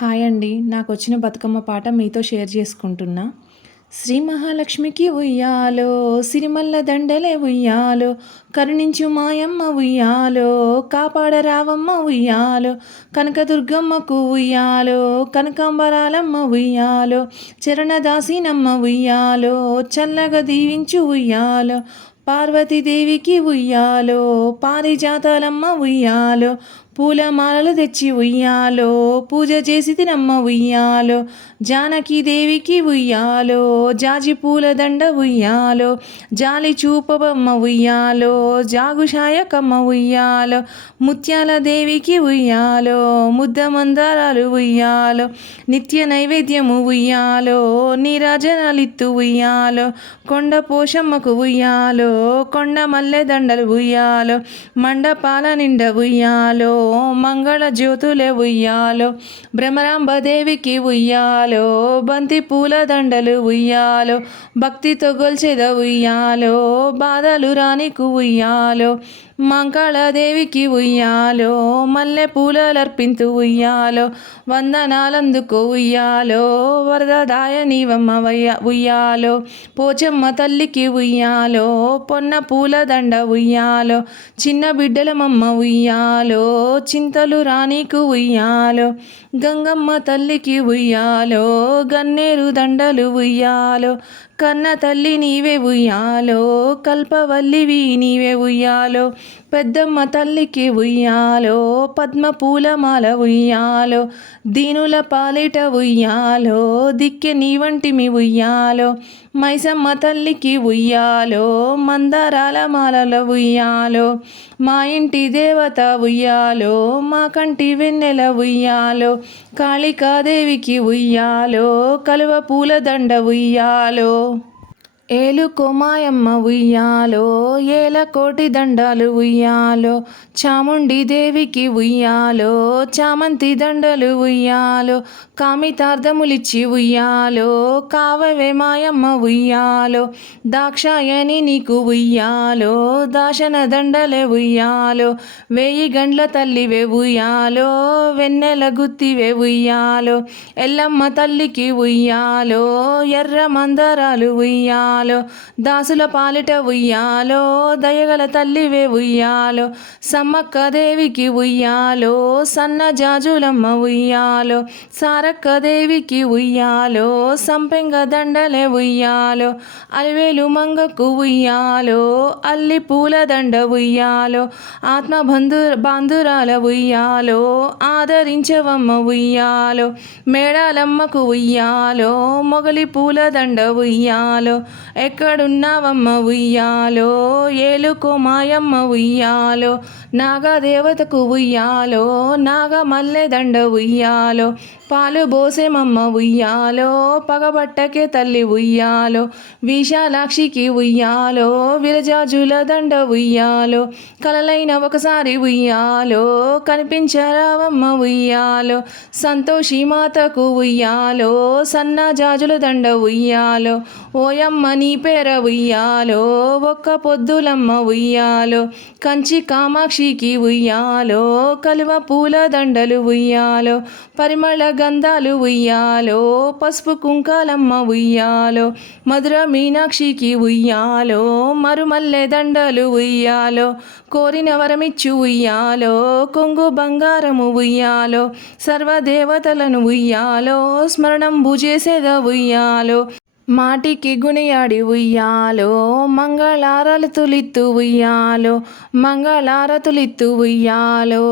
Hi అండి. నాకొచ్చిన బతుకమ్మ పాట మీతో షేర్ చేసుకుంటున్నా. శ్రీ మహాలక్ష్మికి ఉయ్యాలో, సిరిమల్ల దండలే ఉయ్యాలో, కరుణించు మాయమ్మ ఉయ్యాలో, కాపాడరావమ్మ ఉయ్యాలో, కనకదుర్గమ్మకు ఉయ్యాలో, కనకాంబరాలమ్మ ఉయ్యాలో, చరణదాసినమ్మ ఉయ్యాలో, చల్లగా దీవించు ఉయ్యాలో, పార్వతీదేవికి ఉయ్యాలో, పారిజాతాలమ్మ ఉయ్యాలో, పూలమాలలు తెచ్చి ఉయ్యాలో, పూజ చేసి తినమ్మ ఉయ్యాలో, జానకీదేవికి ఉయ్యాలో, జాజి పూల దండ ఉయ్యాలో, జాలి చూపబమ్మ ఉయ్యాలో, జాగుషాయకమ్మ ఉయ్యాలో, ముత్యాల దేవికి ఉయ్యాలో, ముద్ద మందారాలు ఉయ్యాలో, నిత్య నైవేద్యము ఉయ్యాలో, నీరాజనాలిత్తు ఉయ్యాలో, కొండ పోషమ్మకు ఉయ్యాలో, కొండ మల్లె దండలు ఉయ్యాలో, మండపాల నిండ ఉయ్యాలో, మంగళ జ్యోతులే ఉయ్యాలో, భ్రమరాంబదేవికి ఉయ్యాలో, బంతి పూల దండలు ఉయ్యాలో, భక్తితో గొల్చెద ఉయ్యాలో, బాధలు రానికు ఉయ్యాలో, మంగళదేవికి ఉయ్యాలో, మల్లె పూలర్పింతు ఉయ్యాలో, వందనాలందుకు ఉయ్యాలో, వరదదాయ నీవమ్మ ఉయ్యాలో, పోచమ్మ తల్లికి ఉయ్యాలో, పొన్న పూల దండ ఉయ్యాలో, చిన్న బిడ్డలమమ్మ ఉయ్యాలో, చింతలు రానీకు ఉయ్యాలో, గంగమ్మ తల్లికి ఉయ్యాలో, గన్నేరు దండలు ఉయ్యాలో, కన్న తల్లి నీవే ఉయ్యాలో, కల్పవల్లివి నీవే ఉయ్యాలో, పెద్దమ్మ తల్లికి ఉయ్యాలో, పద్మ పూలమాల ఉయ్యాలో, దీనుల పాలిట ఉయ్యాలో, దిక్కె నీ వంటిమి ఉయ్యాలో, మైసమ్మ తల్లికి ఉయ్యాలో, మందారాల మాలల ఉయ్యాలో, మా ఇంటి దేవత ఉయ్యాలో, మా కంటి వెన్నెల ఉయ్యాలో, కాళికాదేవికి ఉయ్యాలో, కలువ పూల దండ ఉయ్యాలో, ఏలుకో మాయమ్మ ఉయ్యాలో, ఏల కోటి దండాలు ఉయ్యాలో, చాముండి దేవికి ఉయ్యాలో, చామంతి దండలు ఉయ్యాలో, కామితార్థములిచ్చి ఉయ్యాలో, కావవే మాయమ్మ ఉయ్యాలో, దాక్షాయని నీకు ఉయ్యాలో, దాశన దండలే ఉయ్యాలో, వేయి గండ్ల తల్లివే ఉయ్యాలో, వెన్నెల గుత్తివే ఉయ్యాలో, ఎల్లమ్మ తల్లికి ఉయ్యాలో, ఎర్ర మందారాలు ఉయ్యాలో, దాసుల పాలిట ఉయ్యాలో, దయగల తల్లివే ఉయ్యాలో, సమ్మక్క దేవికి ఉయ్యాలో, సన్న జాజులమ్మ ఉయ్యాలో, సారక్క దేవికి ఉయ్యాలో, సంపెంగ దండలే ఉయ్యాలో, అలివేలు మంగకు ఉయ్యాలో, అల్లి పూల దండ ఉయ్యాలో, ఆత్మ బాంధురాల ఉయ్యాలో, ఆదరించవమ్మ ఉయ్యాలో, మేడాలమ్మకు ఉయ్యాలో, మొగలి పూల దండ ఉయ్యాలో, ఎక్కడున్నావమ్మ ఉయ్యాలో, ఏలుకో మాయమ్మ ఉయ్యాలో, నాగదేవతకు ఉయ్యాలో, నాగ మల్లె దండ ఉయ్యాలో, పాలు బోసెమమ్మ ఉయ్యాలో, పగబట్టకే తల్లి ఉయ్యాలో, విశాలాక్షికి ఉయ్యాలో, విరజాజుల దండ ఉయ్యాలో, కలలైన ఒకసారి ఉయ్యాలో, కనిపించరావమ్మ ఉయ్యాలో, సంతోషి మాతకు ఉయ్యాలో, సన్న జాజుల దండ ఉయ్యాలో, ఓయమ్మ నీ పేర ఉయ్యాలో, ఒక్క పొద్దులమ్మ ఉయ్యాలో, కంచి కామాక్షికి ఉయ్యాలో, కలువ పూల దండలు ఉయ్యాలో, పరిమళ గంధాలు ఉయ్యాలో, పసుపు కుంకాలమ్మ ఉయ్యాలో, మధుర మీనాక్షికి ఉయ్యాలో, మరుమల్లె దండలు ఉయ్యాలో, కోరిన వరమిచ్చు ఉయ్యాలో, కొంగు బంగారము ఉయ్యాలో, సర్వదేవతలను ఉయ్యాలో, స్మరణం భుజేసేద ఉయ్యాలో, మాటికి గుణియాడి ఉయ్యాలో, మంగళారతులిత్తు ఉయ్యాలో, మంగళారతులిత్తు ఉయ్యాలో.